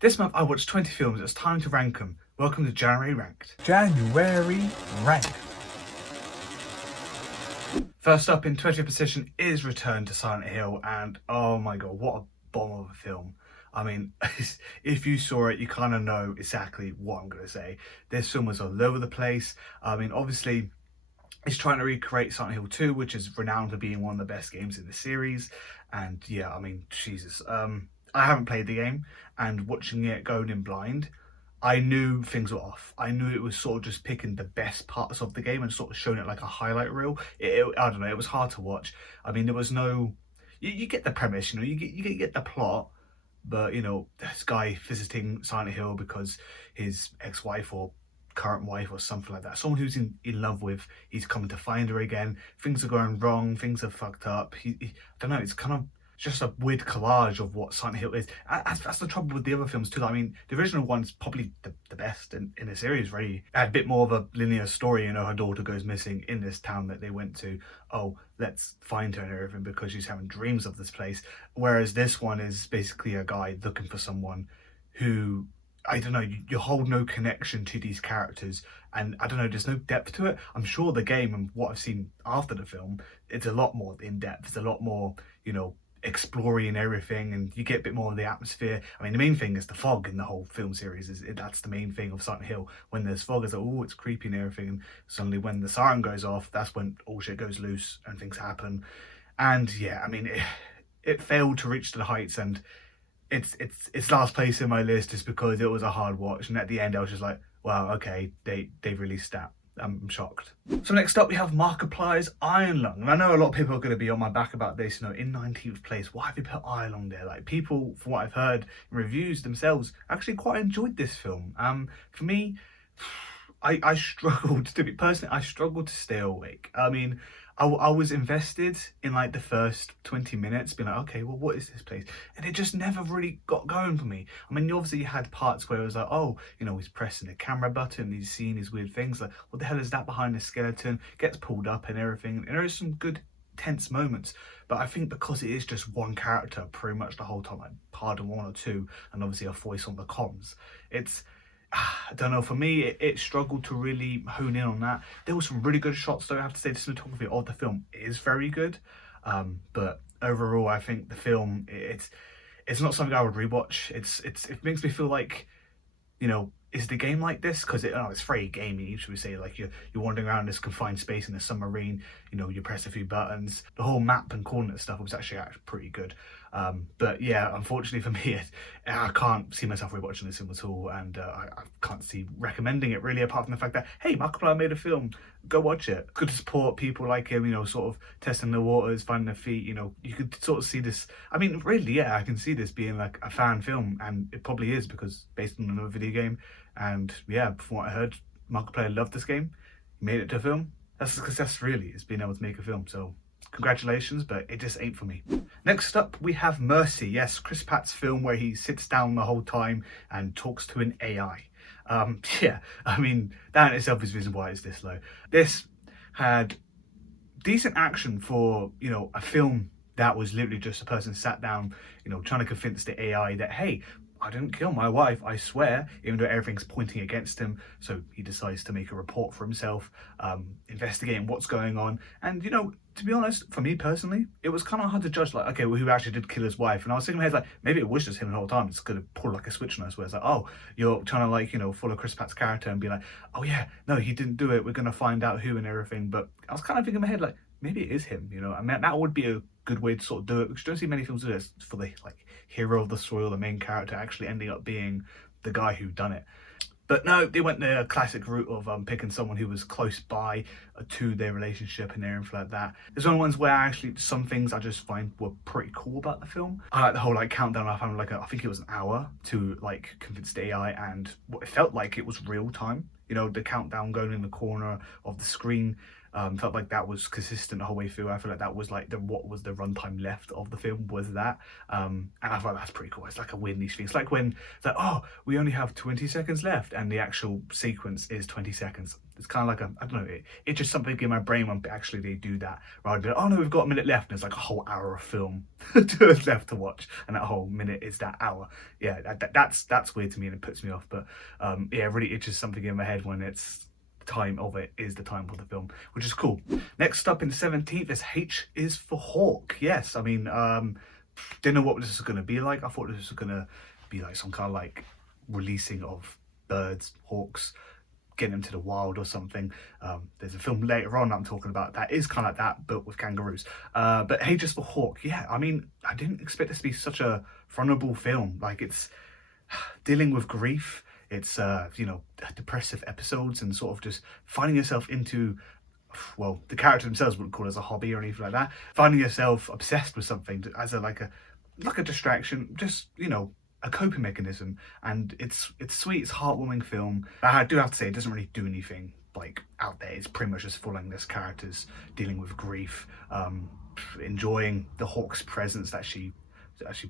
This month I watched 20 films, it's time to rank them. Welcome to January Ranked. January Ranked. First up in 20th position is Return to Silent Hill, and oh my god, what a bomb of a film. I mean, if you saw it, you kind of know exactly what I'm going to say. This film was all over the place. I mean, obviously, it's trying to recreate Silent Hill 2, which is renowned for being one of the best games in the series. And yeah, I mean, Jesus. I haven't played the game, and watching it going in blind, I knew things were off. I knew it was sort of just picking the best parts of the game and sort of showing it like a highlight reel. I don't know, it was hard to watch. I mean, there was no... You get the premise, you get the plot, but, this guy visiting Silent Hill because his ex-wife or current wife or something like that, someone who's in love with, he's coming to find her again. Things are going wrong, things are fucked up. I don't know, it's kind of just a weird collage of what Silent Hill is. That's the trouble with the other films too. I mean, the original one's probably the best in the series, really. It had a bit more of a linear story, her daughter goes missing in this town that they went to. Oh, let's find her and everything because she's having dreams of this place. Whereas this one is basically a guy looking for someone who, I don't know, you hold no connection to these characters, and I don't know, there's no depth to it. I'm sure the game and what I've seen after the film, it's a lot more in depth. It's a lot more, exploring everything, and you get a bit more of the atmosphere. I mean, the main thing is the fog in the whole film series. That's the main thing of Silent Hill. When there's fog, it's like, oh, it's creepy and everything. And suddenly, when the siren goes off, that's when all shit goes loose and things happen. And yeah, I mean, it failed to reach the heights, and it's last place in my list just because it was a hard watch. And at the end, I was just like, wow, okay, they've released that. I'm shocked. So next up we have Markiplier's Iron Lung. And I know a lot of people are going to be on my back about this, in 19th place. Why have you put Iron Lung there? Like, people, from what I've heard in reviews themselves, actually quite enjoyed this film. For me, I struggled, to be personally, I struggled to stay awake. I mean, I was invested in like the first 20 minutes, being like, okay, well, what is this place? And it just never really got going for me. I mean, obviously you had parts where it was like, oh, he's pressing the camera button, he's seeing these weird things, like, what the hell is that behind the skeleton? Gets pulled up and everything. And there is some good tense moments, but I think because it is just one character pretty much the whole time, like, pardon one or two, and obviously a voice on the comms, I don't know, for me, it struggled to really hone in on that. There were some really good shots, though. I have to say the cinematography of the film is very good. But overall, I think the film, it's not something I would rewatch. It makes me feel like, is the game like this? Because it's very gamey, should we say. Like, you're wandering around this confined space in a submarine, you press a few buttons. The whole map and coordinate stuff was actually pretty good. But yeah, unfortunately for me, I can't see myself rewatching this film at all, and I can't see recommending it really, apart from the fact that, hey, Markiplier made a film, go watch it. Good to support people like him, sort of testing the waters, finding their feet. You could sort of see this. I mean, really, yeah, I can see this being like a fan film, and it probably is, because based on another video game. And yeah, from what I heard, Markiplier loved this game. He made it to a film. That's a success, really, is being able to make a film. So congratulations, but it just ain't for me. Next up, we have Mercy. Yes, Chris Pratt's film where he sits down the whole time and talks to an AI. Yeah, I mean, that in itself is the reason why it's this low. This had decent action for, a film that was literally just a person sat down, trying to convince the AI that, hey, I didn't kill my wife, I swear, even though everything's pointing against him. So he decides to make a report for himself, investigating what's going on. And, to be honest, for me personally, it was kind of hard to judge, like, okay, well, who actually did kill his wife? And I was thinking in my head, like, maybe it was just him the whole time. It's going to pull like a switch on us where it's like, oh, you're trying to, like, follow Chris Pratt's character and be like, oh yeah, no, he didn't do it, we're going to find out who and everything. But I was kind of thinking in my head, like, maybe it is him, I mean, that would be a good way to sort of do it, because you don't see many films do this, for the, like, hero of the story, the main character actually ending up being the guy who done it. But no, they went the classic route of picking someone who was close by to their relationship and everything like that. There's one of the ones where actually some things I just find were pretty cool about the film. I like the whole like countdown. I found I think it was an hour to like convince the AI, and what it felt like it was real time. The countdown going in the corner of the screen. Felt like that was consistent the whole way through. I feel like that was like what was the runtime left of the film was that. And I thought that's pretty cool. It's like a weird niche thing. It's like when it's like, oh, we only have 20 seconds left, and the actual sequence is 20 seconds. It's kind of like I don't know, it's just something in my brain when actually they do that. Rather than, oh no, we've got a minute left, and it's like a whole hour of film left to watch, and that whole minute is that hour. Yeah, that's weird to me, and it puts me off. But yeah, really, it's just something in my head when it's time of it is the time of the film, which is cool. Next up in the 17th is H is for Hawk. Yes, I mean, didn't know what this was going to be like. I thought this was going to be like some kind of like releasing of birds, hawks, getting them to the wild or something. There's a film later on I'm talking about that is kind of like that, but with kangaroos. But H is for Hawk, yeah, I mean, I didn't expect this to be such a vulnerable film. Like, it's dealing with grief. It's you know, depressive episodes and sort of just finding yourself into, well, the characters themselves wouldn't call it as a hobby or anything like that. Finding yourself obsessed with something as a like a distraction, just, you know, a coping mechanism. And it's sweet, it's a heartwarming film. I do have to say, it doesn't really do anything like out there. It's pretty much just following this character's dealing with grief, enjoying the Hawk's presence that she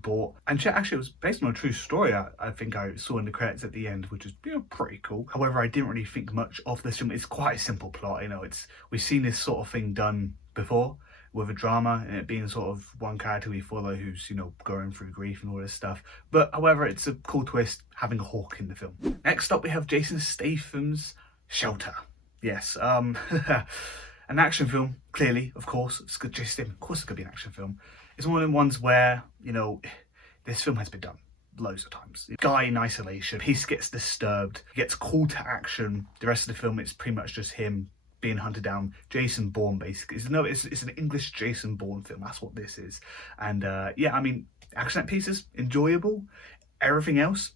bought. And actually, it was based on a true story. I think I saw in the credits at the end, which is, you know, pretty cool. However, I didn't really think much of this film. It's quite a simple plot, you know. We've seen this sort of thing done before with a drama, and it being sort of one character we follow who's, you know, going through grief and all this stuff. But however, it's a cool twist having a hawk in the film. Next up, we have Jason Statham's Shelter. Yes, an action film, clearly, of course. It's good. Jason Statham, of course, it's gonna be an action film. It's one of the ones where, you know, this film has been done loads of times. The guy in isolation, he gets disturbed, he gets called to action. The rest of the film, it's pretty much just him being hunted down. Jason Bourne, basically. It's an English Jason Bourne film. That's what this is. And yeah, I mean, action set pieces, enjoyable. Everything else,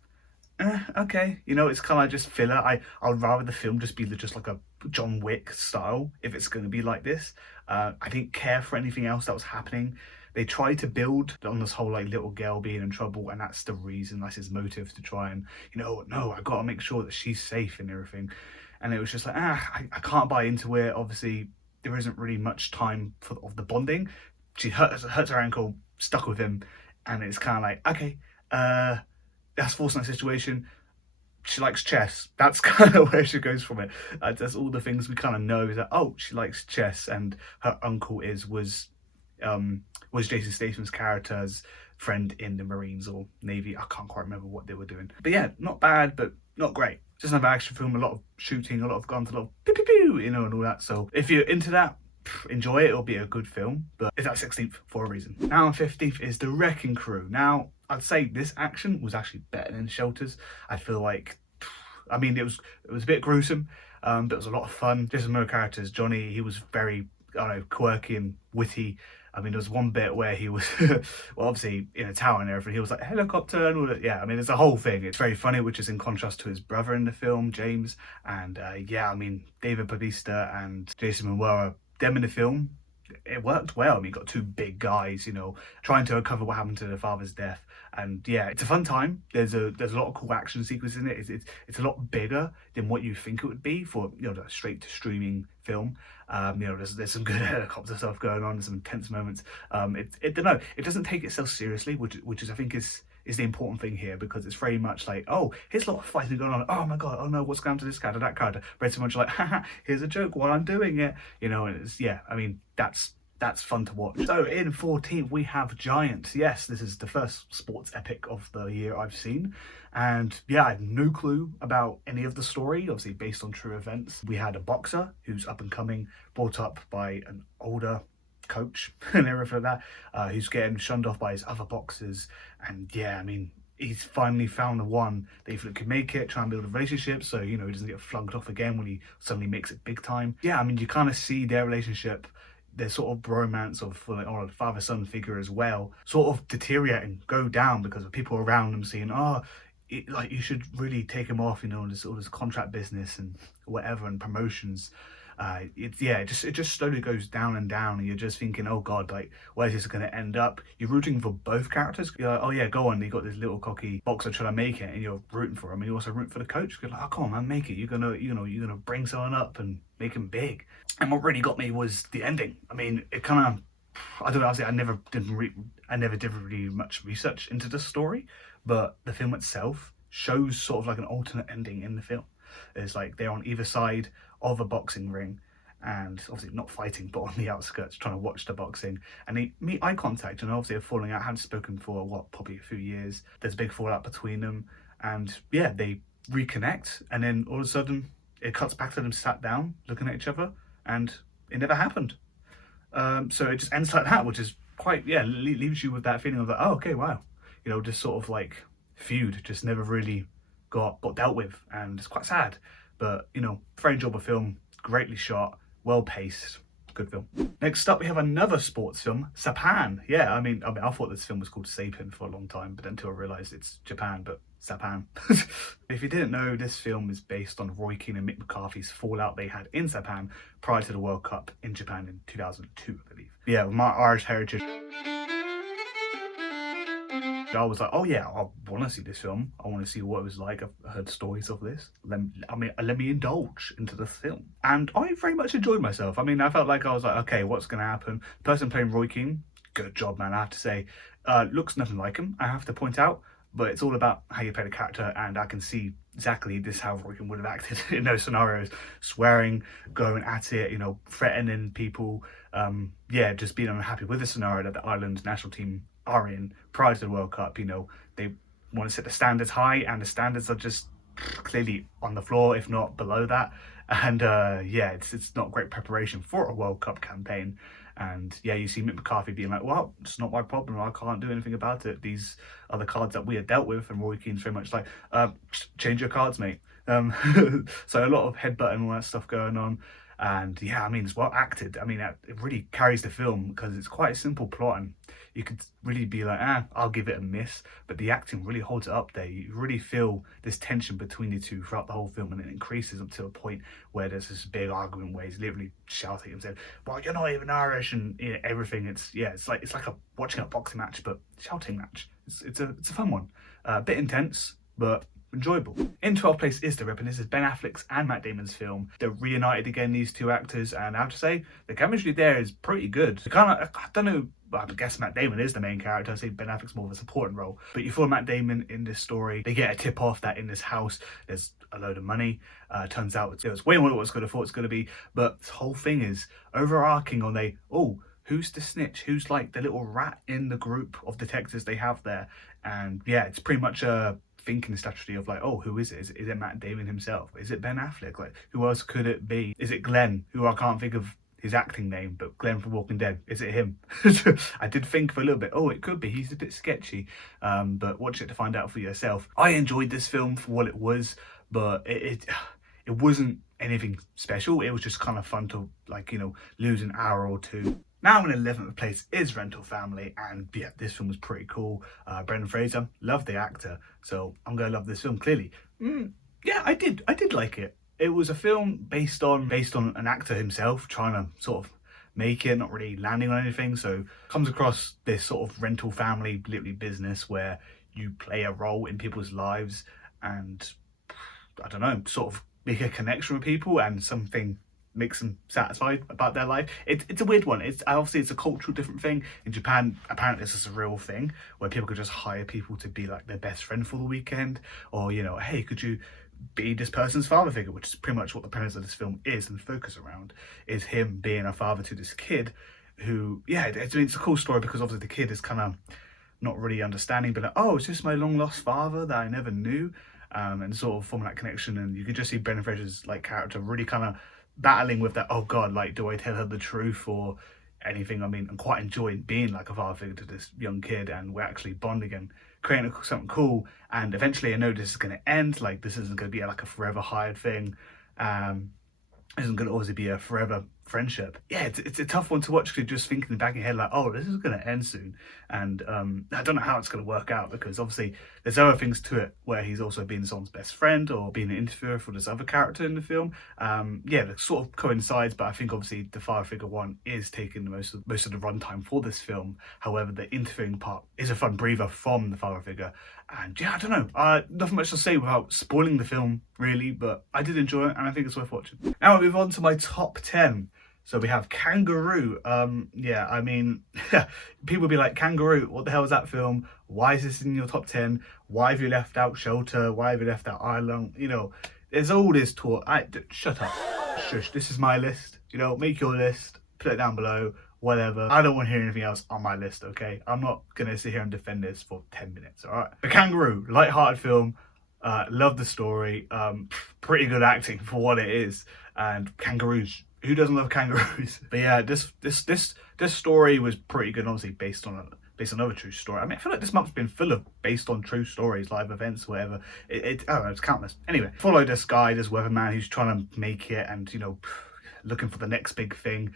okay. You know, it's kind of just filler. I'd rather the film just be just like a John Wick style if it's going to be like this. I didn't care for anything else that was happening. They try to build on this whole like little girl being in trouble, and that's the reason, that's his motive, to try and, you know, no, I gotta make sure that she's safe and everything. And it was just like, I can't buy into it. Obviously, there isn't really much time of the bonding. She hurts her ankle, stuck with him, and it's kind of like, okay, that's forcing that situation. She likes chess. That's kind of where she goes from it. That's all the things we kind of know, is that, oh, she likes chess, and her uncle was Jason Statham's character's friend in the Marines or Navy. I can't quite remember what they were doing. But yeah, not bad, but not great. Just another action film, a lot of shooting, a lot of guns, a lot of pew pew pew, you know, and all that. So if you're into that, enjoy it. It'll be a good film, but it's at 16th for a reason. Now on 15th is The Wrecking Crew. Now, I'd say this action was actually better than Shelters. I feel like, I mean, it was a bit gruesome, but it was a lot of fun. Jason Momoa characters, Johnny, he was very, I don't know, quirky and witty. I mean, there was one bit where he was, well, obviously in a tower and everything, he was like, helicopter and all that. Yeah, I mean, there's a whole thing. It's very funny, which is in contrast to his brother in the film, James. And yeah, I mean, David Bautista and Jason Momoa, them in the film, it worked well. I mean, you got two big guys, you know, trying to uncover what happened to their father's death. And yeah, it's a fun time. There's a lot of cool action sequences in it. It's a lot bigger than what you think it would be for, you know, the straight to streaming film. You know, there's some good helicopter stuff going on, some intense moments. It don't know, it doesn't take itself seriously, which is I think is the important thing here, because it's very much like, oh, here's a lot of fighting going on. Oh my god, oh no, what's going on to this character, that character? But it's so much like, haha, here's a joke while I'm doing it. You know, and it's, yeah, I mean, that's fun to watch. So in 14th we have Giant. Yes, this is the first sports epic of the year I've seen, and yeah, I have no clue about any of the story, obviously based on true events. We had a boxer who's up and coming, brought up by an older coach and everything like that, who's getting shunned off by his other boxers. And yeah, I mean, he's finally found the one that he could make it, try and build a relationship, so, you know, he doesn't get flunked off again when he suddenly makes it big time. Yeah, I mean, you kind of see their relationship, their sort of bromance or a father-son figure as well, sort of deteriorate and go down because of people around them seeing, oh, like, you should really take him off, you know, all this contract business and whatever, and promotions. It just slowly goes down and down, and you're just thinking, oh god, like where's this going to end up? You're rooting for both characters. You're like, oh yeah, go on. You got this little cocky boxer trying to make it, and you're rooting for him, and you also root for the coach. You're like, oh come on, man, make it. You're gonna bring someone up and make him big. And what really got me was the ending. I mean, it kind of, I don't know. I never did really much research into the story, but the film itself shows sort of like an alternate ending in the film. It's like they're on either side of a boxing ring, and obviously not fighting, but on the outskirts trying to watch the boxing. And they meet eye contact, and obviously they're falling out. Hadn't spoken for probably a few years. There's a big fallout between them, and yeah, they reconnect, and then all of a sudden it cuts back to them sat down looking at each other, and it never happened. So it just ends like that, which is quite, leaves you with that feeling of like, oh, okay, wow, this sort of like feud just never really got dealt with, and it's quite sad. But very enjoyable film, greatly shot, well paced, good film. Next up, we have another sports film, Sapan. Yeah, I mean, I thought this film was called Sapin for a long time, but until I realised it's Japan, but Sapan. If you didn't know, this film is based on Roy Keane and Mick McCarthy's fallout they had in Sapan prior to the World Cup in Japan in 2002, I believe. Yeah, with my Irish heritage, I was like, oh yeah, I want to see this film. I want to see what it was like. I've heard stories of this. Let me indulge into the film. And I very much enjoyed myself. I mean, I felt like I was like, okay, what's going to happen? The person playing Roy Keane, good job, man, I have to say. Looks nothing like him, I have to point out. But it's all about how you play the character, and I can see exactly this how Roy Keane would have acted in those scenarios. Swearing, going at it, threatening people. Just being unhappy with the scenario that the Ireland national team are in prior to the World Cup. They want to set the standards high, and the standards are just clearly on the floor, if not below that. And it's not great preparation for a World Cup campaign. And yeah, you see Mick McCarthy being like, well, it's not my problem, I can't do anything about it. These are the cards that we had dealt with. And Roy Keane's very much like, change your cards, mate. So a lot of headbutting and all that stuff going on. And yeah, I mean, it's well acted. I mean, it really carries the film because it's quite a simple plot, and you could really be like, I'll give it a miss. But the acting really holds it up there. You really feel this tension between the two throughout the whole film, and it increases up to a point where there's this big argument where he's literally shouting and saying, well, you're not even Irish, and everything. It's like watching a boxing match, but shouting match. It's a fun one. A bit intense, but enjoyable. In 12th place is The Rip, and this is Ben Affleck's and Matt Damon's film. They're reunited again, these two actors, and I have to say, the chemistry there is pretty good. I don't know, I guess Matt Damon is the main character. I say Ben Affleck's more of a supporting role. But you follow Matt Damon in this story. They get a tip off that in this house there's a load of money. Turns out it was way more than what it's going to thought it's going to be. But the whole thing is overarching on who's the snitch? Who's like the little rat in the group of detectives they have there? And yeah, it's pretty much a thinking strategy of like, oh, who is it? Is it Matt Damon himself? Is it Ben Affleck? Like, who else could it be? Is it Glenn, who I can't think of his acting name, but Glenn from Walking Dead? Is it him? I did think for a little bit, oh, it could be. He's a bit sketchy, but watch it to find out for yourself. I enjoyed this film for what it was, but it wasn't anything special. It was just kind of fun to lose an hour or two. Now in 11th place is Rental Family, and yeah, this film was pretty cool. Brendan Fraser, loved the actor, so I'm gonna love this film clearly. Yeah, I did like it. It was a film based on an actor himself trying to sort of make it, not really landing on anything. So comes across this sort of rental family literally business where you play a role in people's lives, and I don't know, sort of make a connection with people, and something makes them satisfied about their life. It's a weird one. It's obviously a cultural different thing. In Japan, apparently this is a real thing where people could just hire people to be like their best friend for the weekend, or hey, could you be this person's father figure, which is pretty much what the premise of this film is and focus around, is him being a father to this kid who, it's a cool story because obviously the kid is kind of not really understanding, but like, oh, it's just my long lost father that I never knew, and sort of forming that connection. And you could just see Brendan Fraser's character really kind of battling with that, oh god, do I tell her the truth or anything? I mean, I'm quite enjoying being like a father figure to this young kid, and we're actually bonding and creating something cool. And eventually I know this is going to end, this isn't going to be a forever hired thing, isn't going to always be a forever friendship. Yeah, it's a tough one to watch because you're just thinking in the back of your head like, oh, this is going to end soon, and I don't know how it's going to work out because obviously there's other things to it where he's also being Zom's best friend or being an interviewer for this other character in the film. Yeah, it sort of coincides, but I think obviously the father figure one is taking the most of the runtime for this film. However, the interviewing part is a fun breather from the father figure, and yeah, I don't know, nothing much to say without spoiling the film really, but I did enjoy it and I think it's worth watching. Now we move on to my top 10. So we have Kangaroo. Yeah, I mean, people be like, Kangaroo, what the hell is that film? Why is this in your top 10? Why have you left out Shelter? Why have you left out Ireland? You know, there's all this talk. Shut up. Shush, this is my list. You know, make your list, put it down below, whatever. I don't want to hear anything else on my list, okay? I'm not going to sit here and defend this for 10 minutes, all right? The Kangaroo, light-hearted film. Love the story. Pretty good acting for what it is. And kangaroos. Who doesn't love kangaroos? But yeah, this story was pretty good. Obviously based on another true story. I mean, I feel like this month's been full of based on true stories, live events, whatever. I don't know, it's countless. Anyway, follow this guy, this weatherman who's trying to make it, and you know, looking for the next big thing.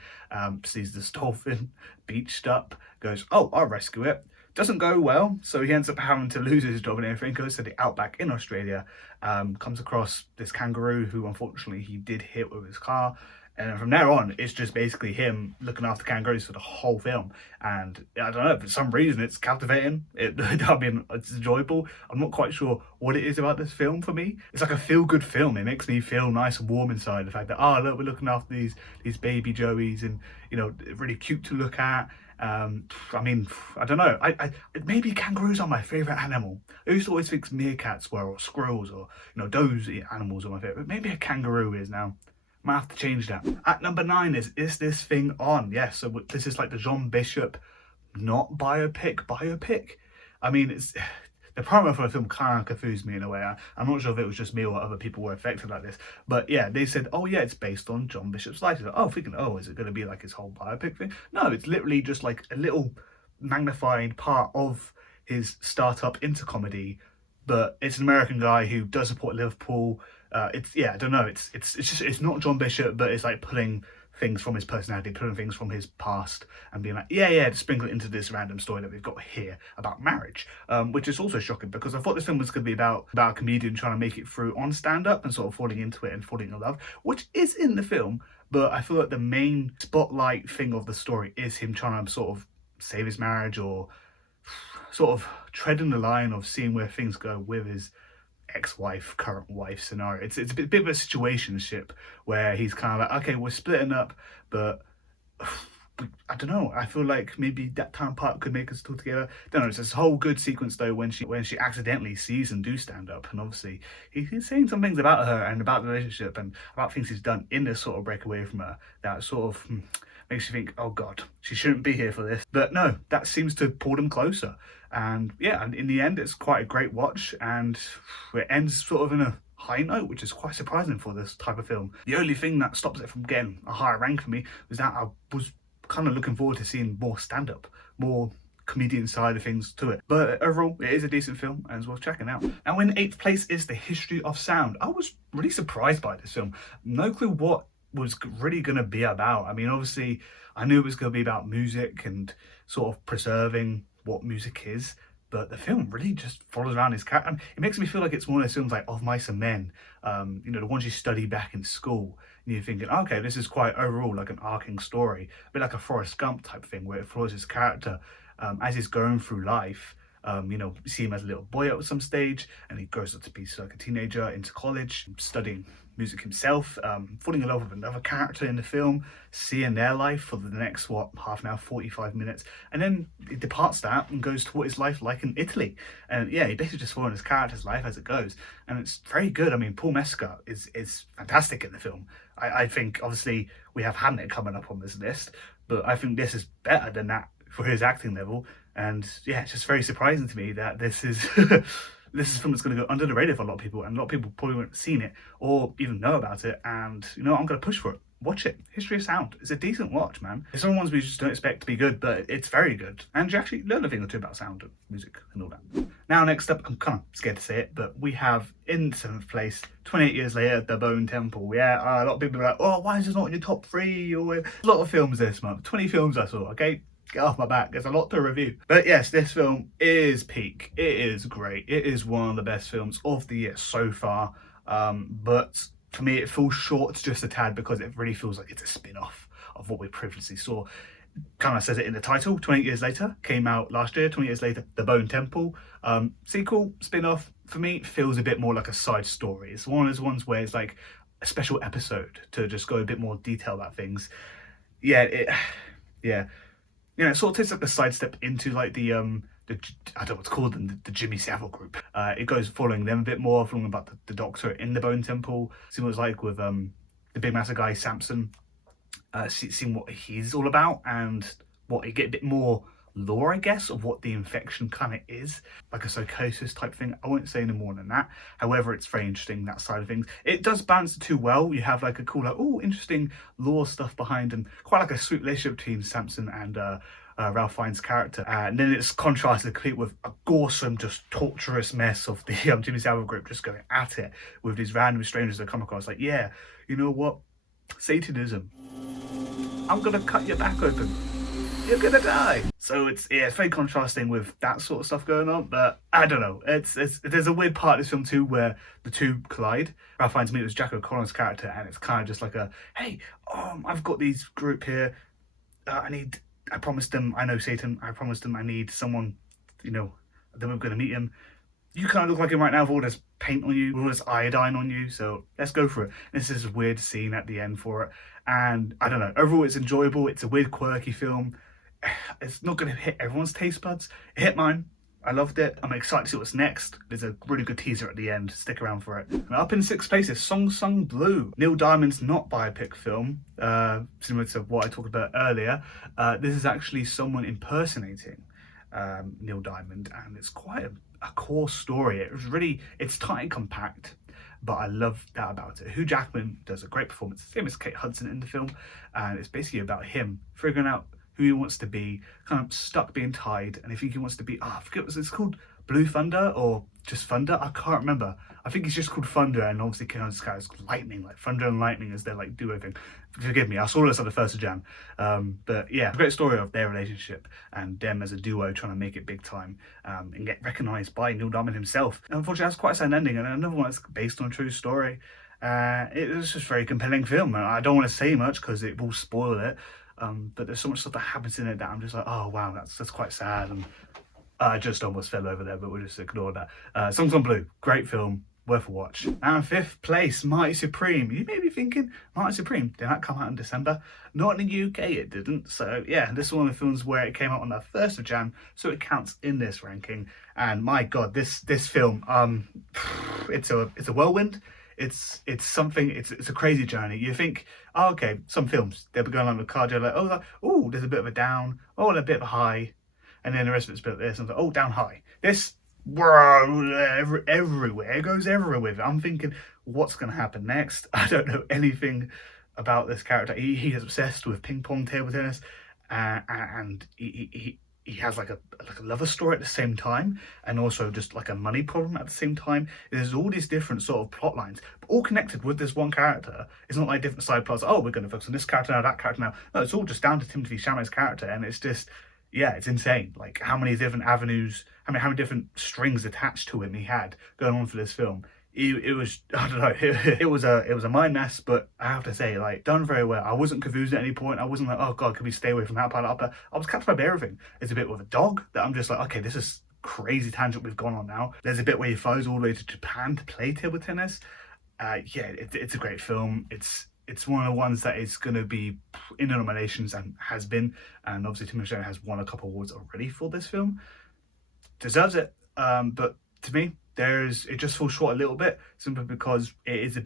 Sees this dolphin beached up. Goes, oh, I'll rescue it. Doesn't go well, so he ends up having to lose his job and everything. Goes to the outback in Australia, comes across this kangaroo who unfortunately he did hit with his car, and from there on it's just basically him looking after kangaroos for the whole film. And I don't know, for some reason it's captivating. I mean, it's enjoyable. I'm not quite sure what it is about this film for me. It's like a feel-good film. It makes me feel nice and warm inside. The fact that, oh look, we're looking after these baby joeys, and you know, really cute to look at. I mean, I don't know. I maybe kangaroos are my favorite animal. I used to always think meerkats were, or squirrels, or you know, those animals are my favorite. But maybe a kangaroo is now. Might have to change that. At number 9 is This Thing On? Yes, so this is like the John Bishop, not biopic. I mean, it's the promo for the film kind of confused me in a way. I'm not sure if it was just me or other people were affected like this. But yeah, they said, oh yeah, it's based on John Bishop's life. Oh, thinking, oh, is it going to be like his whole biopic thing? No, it's literally just like a little magnified part of his startup into comedy. But it's an American guy who does support Liverpool. I don't know. It's not John Bishop, but it's like pulling things from his personality, pulling things from his past, and being like, to sprinkle it into this random story that we've got here about marriage, which is also shocking because I thought this film was going to be about a comedian trying to make it through on stand-up and sort of falling into it and falling in love, which is in the film. But I feel like the main spotlight thing of the story is him trying to sort of save his marriage, or sort of treading the line of seeing where things go with his ex-wife, current wife scenario. It's a bit of a situationship where he's kind of like, okay, we're splitting up, but I don't know. I feel like maybe that time part could make us still together. I don't know. It's this whole good sequence though when she accidentally sees him do stand up, and obviously he's saying some things about her and about the relationship and about things he's done in this sort of break away from her that sort of makes you think, oh god, she shouldn't be here for this. But no, that seems to pull them closer. And yeah, and in the end, it's quite a great watch, and it ends sort of in a high note, which is quite surprising for this type of film. The only thing that stops it from getting a higher rank for me was that I was kind of looking forward to seeing more stand-up, more comedian side of things to it. But overall, it is a decent film and it's worth checking out. Now in 8th place is The History of Sound. I was really surprised by this film. No clue what was really going to be about. I mean, obviously, I knew it was going to be about music and sort of preserving what music is, but the film really just follows around his character. And it makes me feel like it's one of those films like Of Mice and Men, you know, the ones you study back in school, and you're thinking, okay, this is quite overall like an arcing story, a bit like a Forrest Gump type thing, where it follows his character as he's going through life. You know, you see him as a little boy at some stage, and he grows up to be like a teenager, into college, studying music himself, falling in love with another character in the film, seeing their life for the next, half an hour, 45 minutes, and then he departs that and goes to what his life like in Italy. And yeah, he basically just following his character's life as it goes, and it's very good. I mean, Paul Mescal is fantastic in the film. I think, obviously, we have Hamlet coming up on this list, but I think this is better than that for his acting level. And yeah, it's just very surprising to me that this is this is a film that's going to go under the radar for a lot of people, and a lot of people probably won't have seen it or even know about it. And you know, I'm going to push for it. watch it. History of Sound. It's a decent watch, man. It's one of the ones we just don't expect to be good, but it's very good. And you actually learn a thing or two about sound and music and all that. Now, next up, I'm kind of scared to say it, but we have in 7th place, 28 years later, The Bone Temple. Yeah, a lot of people are like, oh, why is this not in your top 3? Or a lot of films this month. 20 films I saw, okay? Get off my back. There's a lot to review. But yes, this film is peak. It is great. It is one of the best films of the year so far. But for me, it falls short just a tad because it really feels like it's a spin-off of what we previously saw. Kind of says it in the title. 28 years later, came out last year. 20 years later, The Bone Temple. Sequel, spin-off, for me, feels a bit more like a side story. It's one of those ones where it's like a special episode to just go a bit more detail about things. Yeah, it sort of takes like a sidestep into like the I don't know what's called them, the Jimmy Savile group. It goes following them a bit more, following about the Doctor in the Bone Temple, seeing what it's like with the big massive guy Samson, seeing what he's all about and what you get a bit more lore, I guess, of what the infection kind of is, like a psychosis type thing. I won't say any more than that. However, it's very interesting, that side of things. It does balance the two well. You have like a cool, like, oh, interesting lore stuff behind, and quite like a sweet relationship between Samson and Ralph Fiennes' character, and then it's contrasted complete with a gruesome, just torturous mess of the Jimmy Savile group just going at it with these random strangers that come across. Like, yeah, you know what? Satanism. I'm gonna cut your back open. You're gonna die. So it's very contrasting with that sort of stuff going on. But I don't know. There's a weird part of this film too where the two collide. Ralph Fiennes meets Jack O'Connor's character, and it's kind of just like a, hey, I've got these group here. I promised them I know Satan. I promised them I need someone, then we're going to meet him. You kind of look like him right now with all this paint on you, with all this iodine on you, so let's go for it. This is a weird scene at the end for it. And I don't know, overall it's enjoyable. It's a weird, quirky film. It's not going to hit everyone's taste buds. It hit mine. I loved it. I'm excited to see what's next. There's a really good teaser at the end. Stick around for it. And up in 6th place is Song Sung Blue. Neil Diamond's not biopic film, similar to what I talked about earlier. This is actually someone impersonating Neil Diamond, and it's quite a core story. It's tight and compact, but I love that about it. Hugh Jackman does a great performance, same as Kate Hudson in the film, and it's basically about him figuring out who he wants to be, kind of stuck being tied, and I think he wants to be, I forget what it's called, Blue Thunder or just Thunder? I can't remember. I think it's just called Thunder, and obviously Kate Hudson's character is called Lightning, like Thunder and Lightning as their like duo thing. Forgive me, I saw this on the 1st of Jan. But yeah, great story of their relationship and them as a duo trying to make it big time and get recognised by Neil Diamond himself. And unfortunately, that's quite a sad ending, and another one that's based on a true story. It was just a very compelling film, and I don't want to say much because it will spoil it. But there's so much stuff that happens in it that I'm just like, oh wow, that's quite sad, and I just almost fell over there, but we'll just ignore that. Song Sung Blue, great film, worth a watch. And 5th place, Mighty Supreme. You may be thinking, Mighty Supreme, did that come out in December? Not in the UK, it didn't. So yeah, this is one of the films where it came out on the 1st of Jan, so it counts in this ranking. And my God, this film, it's a whirlwind. It's something. It's a crazy journey. You think, oh, okay, some films they'll be going along the car, you're like, oh, there's a bit of a down, oh, and a bit of a high, and then the rest of it's a bit of this, and like, oh, down high. This, everywhere, it goes everywhere with it. I'm thinking, what's going to happen next? I don't know anything about this character. He is obsessed with ping pong table tennis, and he has like a lover story at the same time, and also just like a money problem at the same time. There's all these different sort of plot lines, but all connected with this one character. It's not like different side plots. Oh, we're going to focus on this character now, that character now. No, it's all just down to Timothée Chalamet's character, and it's just, yeah, it's insane. Like how many different avenues, how many different strings attached to him he had going on for this film. It was, I don't know, it was a mind mess, but I have to say, like, done very well. I wasn't confused at any point. I wasn't like, oh God, can we stay away from that part? I was captured by everything. There's a bit with a dog that I'm just like, okay, this is crazy tangent we've gone on now. There's a bit where he flies all the way to Japan to play table tennis. Yeah, it's a great film. It's one of the ones that is going to be in the nominations and has been, and obviously Timothée Chalamet has won a couple awards already for this film. Deserves it, but to me, it just falls short a little bit, simply because it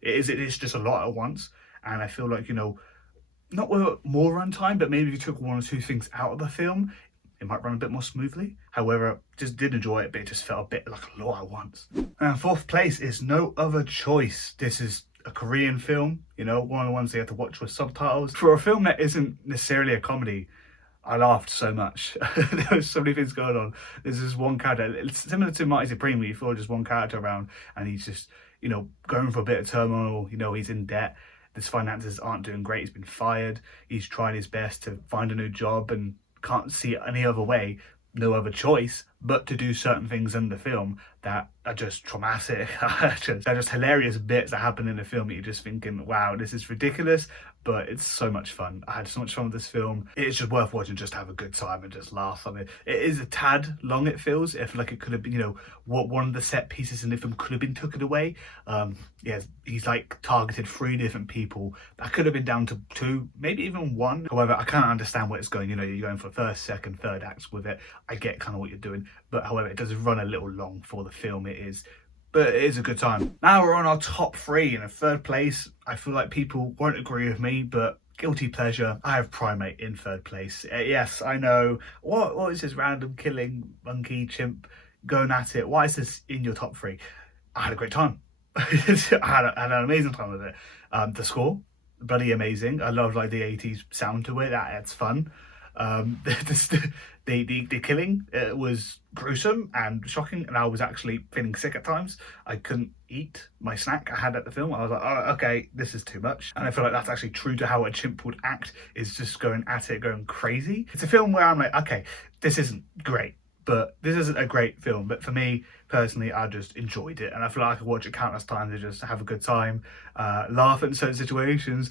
is just a lot at once, and I feel like, not with more runtime, but maybe if you took one or two things out of the film, it might run a bit more smoothly. However, just did enjoy it, but it just felt a bit like a lot at once. And 4th place is No Other Choice. This is a Korean film, you know, one of the ones they had to watch with subtitles. For a film that isn't necessarily a comedy, I laughed so much. There was so many things going on. There's this one character, it's similar to Mighty Supreme, where you follow just one character around and he's just, you know, going for a bit of turmoil. You know, he's in debt. His finances aren't doing great. He's been fired. He's trying his best to find a new job and can't see any other way, no other choice but to do certain things in the film that are just traumatic. They're just hilarious bits that happen in the film that you're just thinking, wow, this is ridiculous, but it's so much fun. I had so much fun with this film. It's just worth watching, just to have a good time and just laugh. I mean, it is a tad long, it feels. I feel like it could have been, you know, what one of the set pieces in the film could have been taken away. Yeah, he's like targeted 3 different people. That could have been down to 2, maybe even 1. However, I can't understand where it's going. You know, you're going for first, second, third acts with it. I get kind of what you're doing. But however, it does run a little long for the film. It is, but it is a good time. Now we're on our top 3. In a third place, I feel like people won't agree with me, but guilty pleasure, I have Primate in third place. Yes, I know. What is this random killing monkey chimp going at it? Why is this in your top 3? I had a great time. I had an amazing time with it. The score, bloody amazing. I love like the 80s sound to it. That's fun. The killing was gruesome and shocking, and I was actually feeling sick at times. I couldn't eat my snack I had at the film. I was like, oh, okay, this is too much. And I feel like that's actually true to how a chimp would act, is just going at it, going crazy. It's a film where I'm like, okay, this isn't great, but this isn't a great film. But for me personally, I just enjoyed it, and I feel like I could watch it countless times and just have a good time, laugh at certain situations,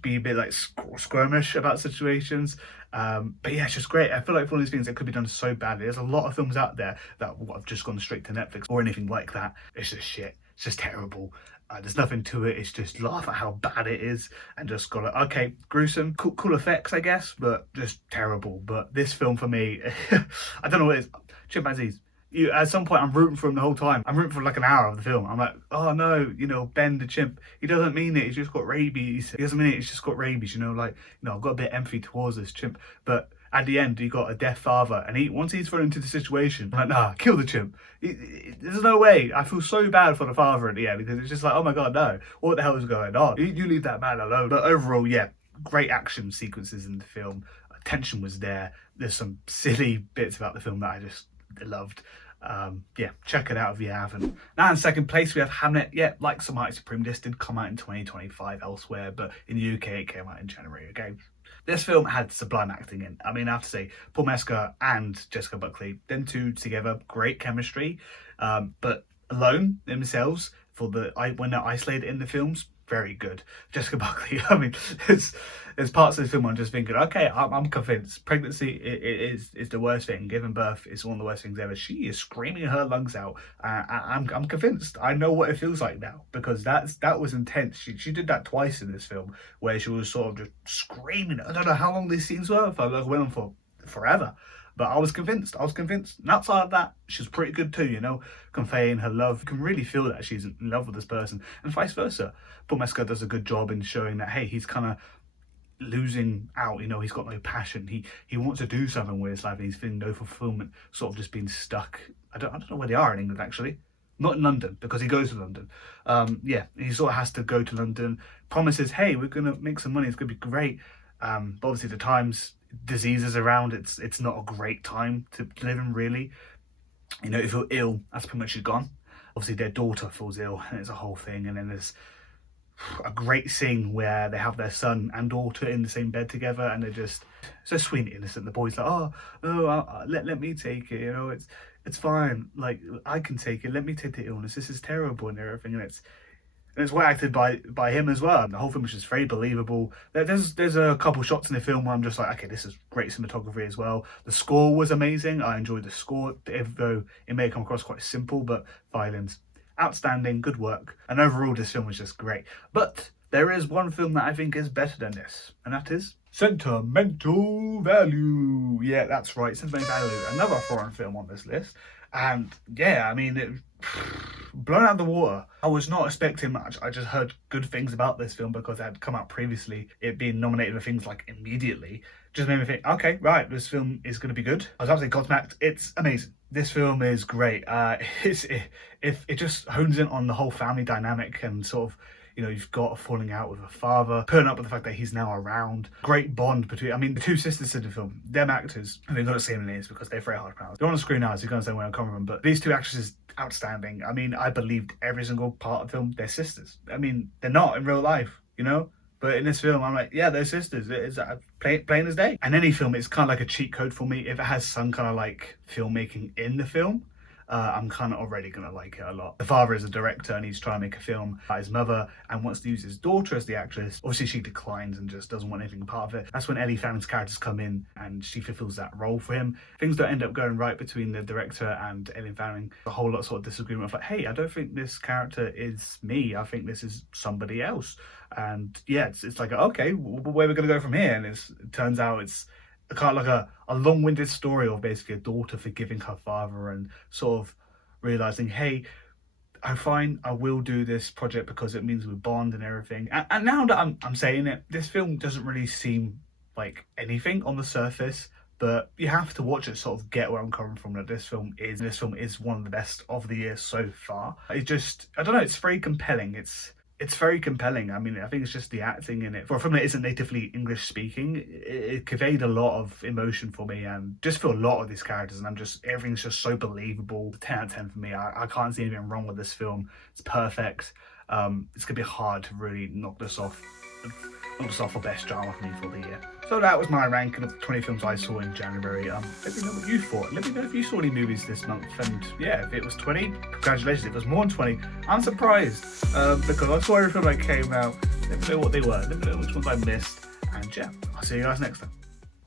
be a bit like squirmish about situations. But yeah, it's just great. I feel like for all these things that could be done so badly, there's a lot of films out there that have just gone straight to Netflix or anything like that. It's just shit. It's just terrible. There's nothing to it. It's just laugh at how bad it is and just got like, okay, gruesome, cool effects, I guess, but just terrible. But this film for me, I don't know what it is. Chimpanzees. At some point, I'm rooting for him the whole time. I'm rooting for like an hour of the film. I'm like, oh no, you know, Ben the chimp. He doesn't mean it. He's just got rabies. He doesn't mean it. He's just got rabies. You know, like, you know, I've got a bit of empathy towards this chimp. But at the end, he got a deaf father, and once he's thrown into the situation, I'm like, nah, kill the chimp. There's no way. I feel so bad for the father at the end, because it's just like, oh my god, no, what the hell is going on? You leave that man alone. But overall, yeah, great action sequences in the film. Tension was there. There's some silly bits about the film that I just loved. Yeah, check it out if you haven't. Now in second place we have Hamnet. Yeah, like some Mighty Supreme, this did come out in 2025 elsewhere, but in the UK it came out in January. Okay, this film had sublime acting in. I mean, I have to say, Paul Mescal and Jessica Buckley, them two together, great chemistry. But alone themselves, when they're isolated in the films, very good. Jessica Buckley, I mean, there's parts of the film I'm just thinking, okay, I'm convinced. Pregnancy is the worst thing. Giving birth is one of the worst things ever. She is screaming her lungs out. I'm convinced. I know what it feels like now, because that was intense. She did that twice in this film, where she was sort of just screaming. I don't know how long these scenes were. I went on for forever. But I was convinced. And outside of that, she's pretty good too, you know, conveying her love. You can really feel that she's in love with this person, and vice versa. Paul Mescal does a good job in showing that, hey, he's kind of losing out, you know, he's got no passion. He wants to do something with his life, and he's feeling no fulfillment, sort of just being stuck. I don't know where they are in England, actually. Not in London, because he goes to London. Yeah, he sort of has to go to London, promises, hey, we're going to make some money, it's going to be great. But obviously the times, diseases around, it's not a great time to live in, really. You know, if you're ill, that's pretty much gone. Obviously their daughter falls ill, and it's a whole thing, and then there's a great scene where they have their son and daughter in the same bed together, and they're just so sweet and innocent. The boy's like, oh no, let me take it, you know, it's fine, like, I can take it, let me take the illness, this is terrible and everything. And it's well acted by him as well. The whole film is just very believable. There's a couple shots in the film where I'm just like, okay, this is great cinematography as well. The score was amazing. I enjoyed the score, though it may come across quite simple, but violins, outstanding, good work. And overall, this film was just great. But there is one film that I think is better than this, and that is Sentimental Value. Yeah, that's right, Sentimental Value, another foreign film on this list. And yeah, I mean, it blown out of the water. I was not expecting much. I just heard good things about this film because it had come out previously. It being nominated for things like immediately just made me think, okay, right, this film is going to be good. I was about to say Godsmack, it's amazing. This film is great. It just hones in on the whole family dynamic and sort of, You know, you've got a falling out with a father, putting up with the fact that he's now around. Great bond between, I mean, the two sisters in the film, them actors, I mean, they've got to say their names because they're very hard to pronounce. They're on the screen now, so you're going to say where I'm coming from, but these two actresses, outstanding. I mean, I believed every single part of the film, they're sisters. I mean, they're not in real life, you know? But in this film, I'm like, yeah, they're sisters. It is plain as day. And any film, it's kind of like a cheat code for me. If it has some kind of like filmmaking in the film, I'm kind of already going to like it a lot. The father is a director and he's trying to make a film about his mother and wants to use his daughter as the actress. Obviously, she declines and just doesn't want anything part of it. That's when Ellie Fanning's characters come in and she fulfills that role for him. Things don't end up going right between the director and Ellie Fanning. A whole lot of sort of disagreement of like, hey, I don't think this character is me. I think this is somebody else. And yeah, it's like, okay, where are we going to go from here? And it turns out it's kind of like a long-winded story of basically a daughter forgiving her father and sort of realizing, hey, I'm fine, I will do this project because it means we bond and everything. And now that I'm saying it, this film doesn't really seem like anything on the surface, but you have to watch it to sort of get where I'm coming from, that this film is one of the best of the year so far. It just, I don't know, it's very compelling. It's very compelling. I mean, I think it's just the acting in it. For a film that isn't natively English speaking, it conveyed a lot of emotion for me and just for a lot of these characters. And everything's just so believable. 10 out of 10 for me. I can't see anything wrong with this film. It's perfect. It's going to be hard to really knock this off for best drama for me for the year. So that was my ranking of 20 films I saw in January. Let me know what you thought. Let me know if you saw any movies this month. And yeah, if it was 20, congratulations. If it was more than 20, I'm surprised because I saw every film that came out. Let me know what they were. Let me know which ones I missed. And yeah, I'll see you guys next time.